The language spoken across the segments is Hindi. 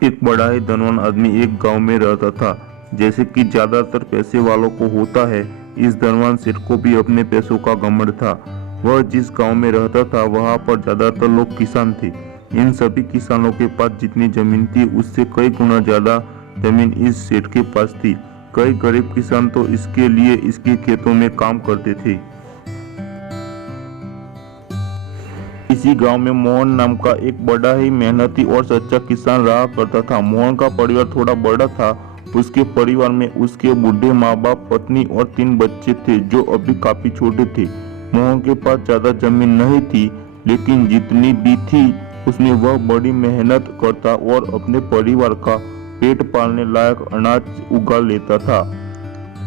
एक बड़ा ही धनवान आदमी एक गांव में रहता था। जैसे कि ज्यादातर पैसे वालों को होता है, इस धनवान सेठ को भी अपने पैसों का घमंड था। वह जिस गांव में रहता था वहां पर ज्यादातर लोग किसान थे। इन सभी किसानों के पास जितनी जमीन थी उससे कई गुना ज्यादा जमीन इस सेठ के पास थी। कई गरीब किसान तो इसके लिए इसके खेतों में काम करते थे। इसी गांव में मोहन नाम का एक बड़ा ही मेहनती और सच्चा किसान रहा करता था। मोहन का परिवार थोड़ा बड़ा था। उसके परिवार में उसके बूढ़े माँ बाप, पत्नी और 3 बच्चे थे जो अभी काफी छोटे थे। मोहन के पास ज्यादा जमीन नहीं थी, लेकिन जितनी भी थी उसमें वह बड़ी मेहनत करता और अपने परिवार का पेट पालने लायक अनाज उगा लेता था।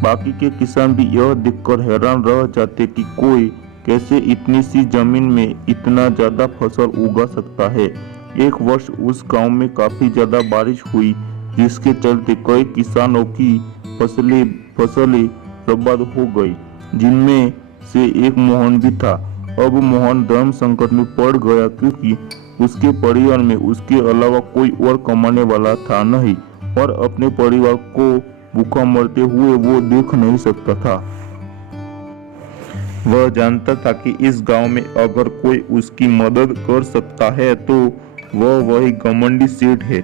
बाकी के किसान भी यह देखकर हैरान रह जाते कि कोई कैसे इतनी सी जमीन में इतना ज्यादा फसल उगा सकता है। एक वर्ष उस गांव में काफी ज्यादा बारिश हुई, जिसके चलते कई किसानों की फसलें बर्बाद हो गई, जिनमें से एक मोहन भी था। अब मोहन धर्म संकट में पड़ गया, क्योंकि उसके परिवार में उसके अलावा कोई और कमाने वाला था नहीं और अपने परिवार को भूखा मरते हुए वो देख नहीं सकता था। वह जानता था कि इस गांव में अगर कोई उसकी मदद कर सकता है तो वह वही घमंडी सेठ है,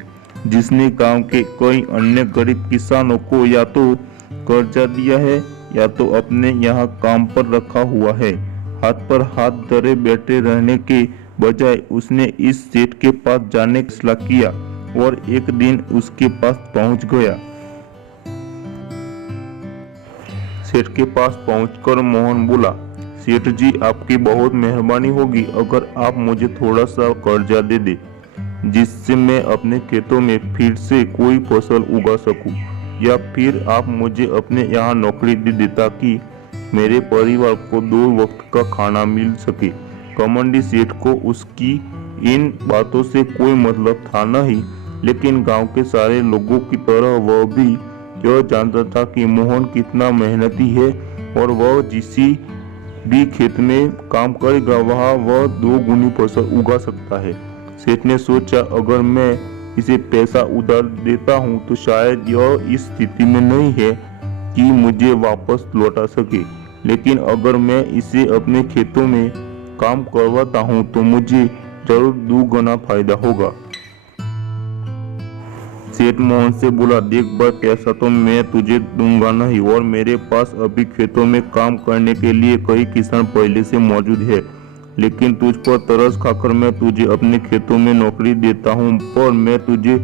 जिसने गांव के कई अन्य गरीब किसानों को या तो कर्जा दिया है या तो अपने यहाँ काम पर रखा हुआ है। हाथ पर हाथ धरे बैठे रहने के बजाय उसने इस सेठ के पास जाने का फैसला किया और एक दिन उसके पास पहुंच गया। सेठ के पास पहुंचकर मोहन बोला, सेठ जी, आपकी बहुत मेहरबानी होगी अगर आप मुझे थोड़ा सा कर्जा दे दे, जिससे मैं अपने खेतों में फिर से कोई फसल उगा सकूं, या फिर आप मुझे अपने यहाँ नौकरी दे दे ताकि मेरे परिवार को 2 वक्त का खाना मिल सके। घमंडी सेठ को उसकी इन बातों से कोई मतलब था नहीं, लेकिन गांव के सारे लोगों की तरह वह भी यह जानता था कि मोहन कितना मेहनती है और वह जिसी भी खेत में काम करेगा वहाँ वह 2 गुनी फसल उगा सकता है। सेठ ने सोचा, अगर मैं इसे पैसा उधार देता हूँ तो शायद यह इस स्थिति में नहीं है कि मुझे वापस लौटा सके, लेकिन अगर मैं इसे अपने खेतों में काम करवाता हूँ तो मुझे जरूर 2 गुना फायदा होगा। सेठ मोहन से बोला, देख भाई, पैसा तो मैं तुझे दूंगा नहीं और मेरे पास अभी खेतों में काम करने के लिए कई किसान पहले से मौजूद है, लेकिन तुझ पर तरस खाकर मैं तुझे अपने खेतों में नौकरी देता हूँ, पर मैं तुझे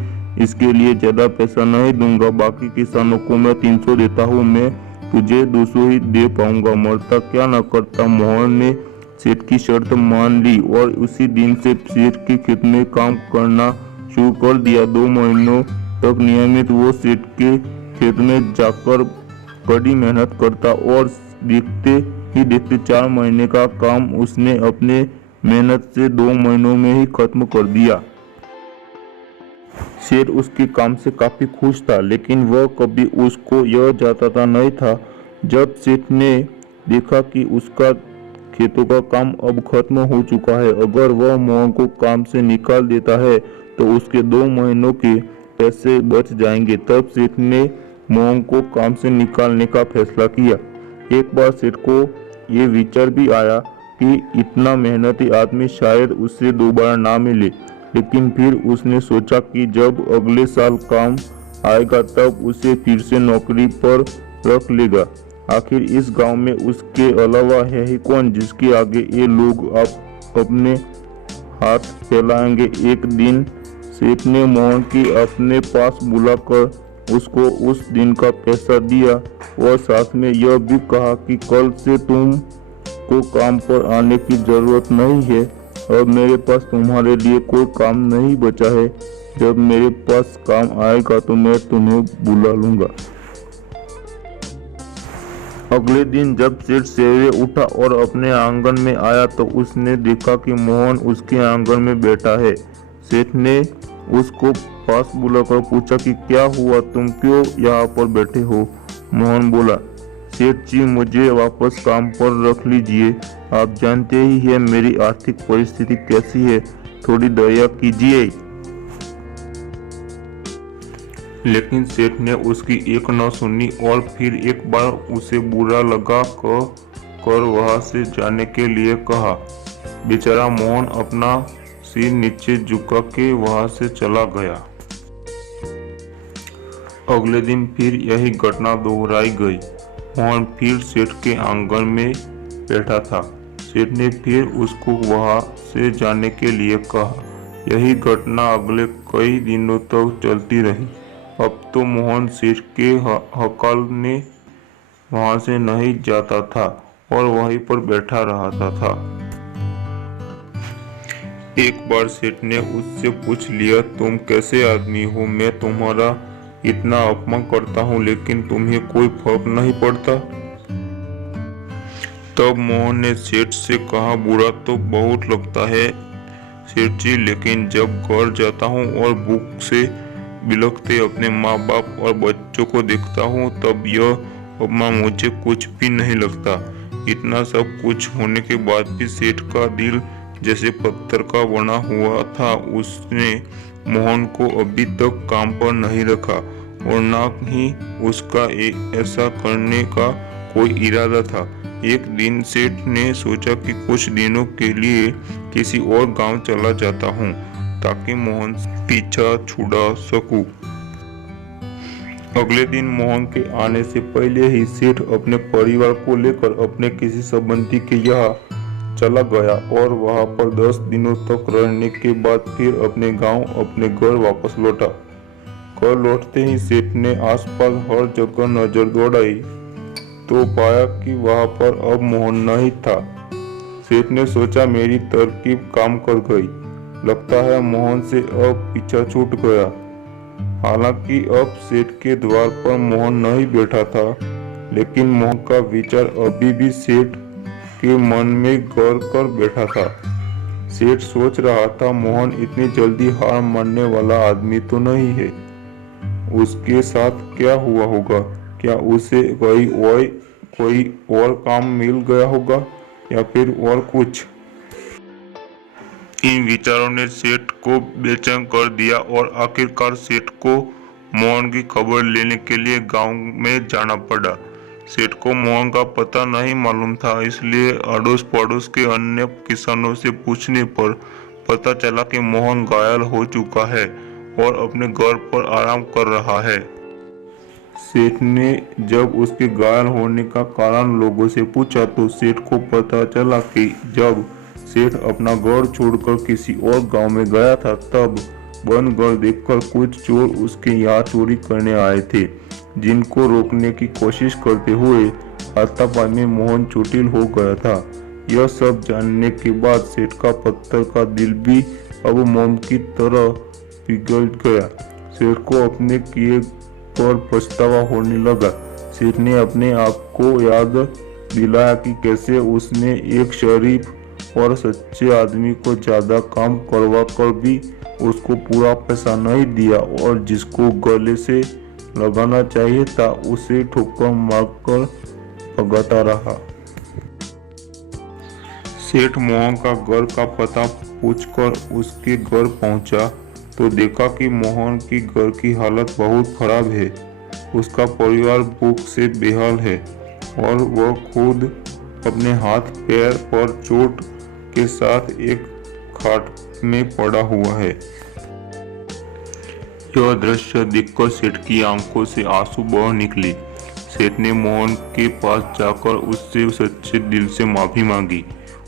इसके लिए ज्यादा पैसा नहीं दूंगा। बाकी किसानों को मैं 300 देता हूँ, मैं तुझे 200 ही दे पाऊंगा। मरता क्या न करता। मोहन ने सेठ की शर्त मान ली और उसी दिन से सेठ के खेत में काम करना शुरू कर दिया। 2 महीनों तक नियमित वो सेठ के खेत में जाकर कड़ी मेहनत करता और देखते ही देखते 4 महीने का काम उसने अपने मेहनत से 2 महीनों में ही खत्म कर दिया। सेठ उसके काम से काफी खुश था, लेकिन वह कभी उसको यह बताता नहीं था। जब सेठ ने देखा कि उसका खेतों का काम अब खत्म हो चुका है, अगर वह मोहन को काम से निकाल देता है तो उसके 2 महीनों के पैसे बच जाएंगे। तब सेठ ने मोहन को काम से निकालने का फैसला किया। एक बार सेठ को ये विचार भी आया कि इतना मेहनती आदमी शायद उससे दोबारा ना मिले, लेकिन फिर उसने सोचा कि जब अगले साल काम आएगा तब उसे फिर से नौकरी पर रख लेगा। आखिर इस गांव में उसके अलावा है ही कौन जिसके आगे ये लोग अपने हाथ फैलाएंगे। एक दिन सेठ ने मोहन की अपने पास बुलाकर उसको उस दिन का पैसा दिया और साथ में यह भी कहा कि कल से तुम को काम पर आने की जरूरत नहीं है। अब मेरे पास तुम्हारे लिए कोई काम नहीं बचा है। जब मेरे पास काम आएगा तो मैं तुम्हें बुला लूंगा। अगले दिन जब सेठ सवेरे उठा और अपने आंगन में आया तो उसने देखा कि मोहन उसके आंगन में बैठा है। सेठ ने उसको पास बुलाकर पूछा कि क्या हुआ, तुम क्यों यहाँ पर बैठे हो। मोहन बोला, सेठ जी, मुझे वापस काम पर रख लीजिए। आप जानते ही हैं मेरी आर्थिक परिस्थिति कैसी है, थोड़ी दया कीजिए। लेकिन सेठ ने उसकी एक न सुनी और फिर एक बार उसे बुरा लगा कर वहां से जाने के लिए कहा। बेचारा मोहन अपना सिर नीचे झुका के वहां से चला गया। अगले दिन फिर यही घटना दोहराई गई। मोहन फिर सेठ के आंगन में बैठा था। सेठ ने फिर उसको वहां से जाने के लिए कहा। यही घटना अगले कई दिनों तक चलती रही। अब तो मोहन सेठ के हकालने वहां से नहीं जाता था और वहीं पर बैठा रहता था। एक बार सेठ ने उससे पूछ लिया, तुम कैसे आदमी हो? मैं तुम्हारा इतना अपमान करता हूँ लेकिन तुम्हें कोई फर्क नहीं पड़ता। तब मोहन ने सेठ से कहा, बुरा तो बहुत लगता है सेठ जी, लेकिन जब घर जाता हूँ और भूख से बिलखते अपने माँ बाप और बच्चों को देखता हूँ तब यह अपमान मुझे कुछ भी नहीं लगता। इतना सब कुछ होने के बाद भी सेठ का दिल जैसे पत्थर का बना हुआ था। उसने मोहन को अभी तक काम पर नहीं रखा और न ही उसका ऐसा करने का कोई इरादा था। एक दिन सेठ ने सोचा कि कुछ दिनों के लिए किसी और गांव चला जाता हूँ ताकि मोहन पीछा छुड़ा सकूं। अगले दिन मोहन के आने से पहले ही सेठ अपने परिवार को लेकर अपने किसी संबंधी के यहाँ चला गया और वहां पर 10 दिनों तक रहने के बाद फिर अपने गांव अपने घर वापस लौटा। घर लौटते ही सेठ ने आसपास हर जगह नजर दौड़ाई तो पाया कि वहां पर अब मोहन नहीं था। सेठ ने सोचा, मेरी तरकीब काम कर गई, लगता है मोहन से अब पीछा छूट गया। हालांकि अब सेठ के द्वार पर मोहन नहीं बैठा था, लेकिन मोहन का विचार अभी भी सेठ के मन में गौर कर बैठा था। सेठ सोच रहा था, मोहन इतनी जल्दी हार मानने वाला आदमी तो नहीं है। उसके साथ क्या हुआ होगा? क्या उसे कोई और काम मिल गया होगा या फिर और कुछ? इन विचारों ने सेठ को बेचैन कर दिया और आखिरकार सेठ को मोहन की खबर लेने के लिए गांव में जाना पड़ा। सेठ को मोहन का पता नहीं मालूम था, इसलिए अड़ोस पड़ोस के अन्य किसानों से पूछने पर पता चला कि मोहन घायल हो चुका है और अपने घर पर आराम कर रहा है। सेठ ने जब उसके घायल होने का कारण लोगों से पूछा तो सेठ को पता चला कि जब सेठ अपना घर छोड़कर किसी और गांव में गया था तब बंद घर देखकर कुछ चोर उसके यहाँ चोरी करने आए थे, जिनको रोकने की कोशिश करते हुए हाथापाई में मोहन चोटिल हो गया था। यह सब जानने के बाद सेठ का पत्थर का दिल भी अब मोम की तरह पिघल गया। सेठ को अपने किए पर पछतावा होने लगा। सेठ ने अपने आप को याद दिलाया कि कैसे उसने एक शरीफ और सच्चे आदमी को ज्यादा काम करवा कर भी उसको पूरा पैसा नहीं दिया और जिसको गले से लगाना चाहिए था उसे ठोकर मारकर भगाता रहा। सेठ मोहन का घर का पता पूछकर उसके घर पहुंचा तो देखा कि मोहन की घर की हालत बहुत खराब है। उसका परिवार भूख से बेहाल है और वह खुद अपने हाथ पैर पर चोट के साथ एक खाट में पड़ा हुआ है। यह दृश्य देखकर सेठ की आंखों से आंसू बह निकले। सेठ ने मोहन के पास जाकर उससे सच्चे दिल से माफी मांगी,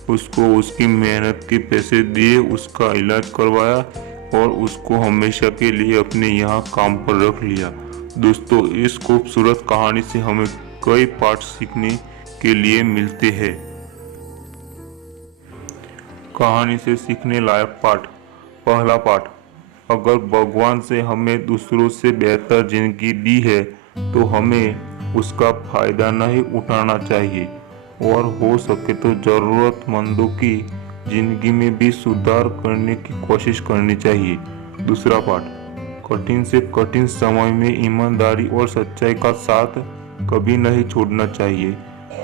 उसको उसकी मेहनत के पैसे दिए, उसका इलाज करवाया और उसको हमेशा के लिए अपने यहाँ काम पर रख लिया। दोस्तों, इस खूबसूरत कहानी से हमें कई पाठ सीखने के लिए मिलते हैं। कहानी से सीखने लायक पाठ। पहला पाठ, अगर भगवान से हमें दूसरों से बेहतर जिंदगी दी है तो हमें उसका फायदा नहीं उठाना चाहिए और हो सके तो जरूरतमंदों की जिंदगी में भी सुधार करने की कोशिश करनी चाहिए। दूसरा पाठ, कठिन से कठिन समय में ईमानदारी और सच्चाई का साथ कभी नहीं छोड़ना चाहिए।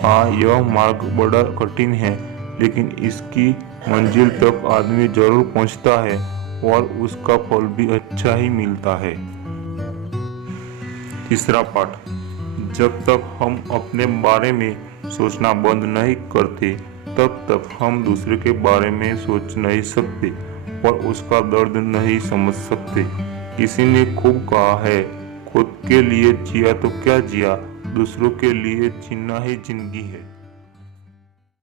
हाँ, यह मार्ग बड़ा कठिन है लेकिन इसकी मंजिल तक आदमी जरूर पहुंचता है और उसका फल भी अच्छा ही मिलता है। तीसरा पाठ, जब तक हम अपने बारे में सोचना बंद नहीं करते तब तक हम दूसरे के बारे में सोच नहीं सकते और उसका दर्द नहीं समझ सकते। किसी ने खूब कहा है, खुद के लिए जिया तो क्या जिया, दूसरों के लिए जीना ही जिंदगी है।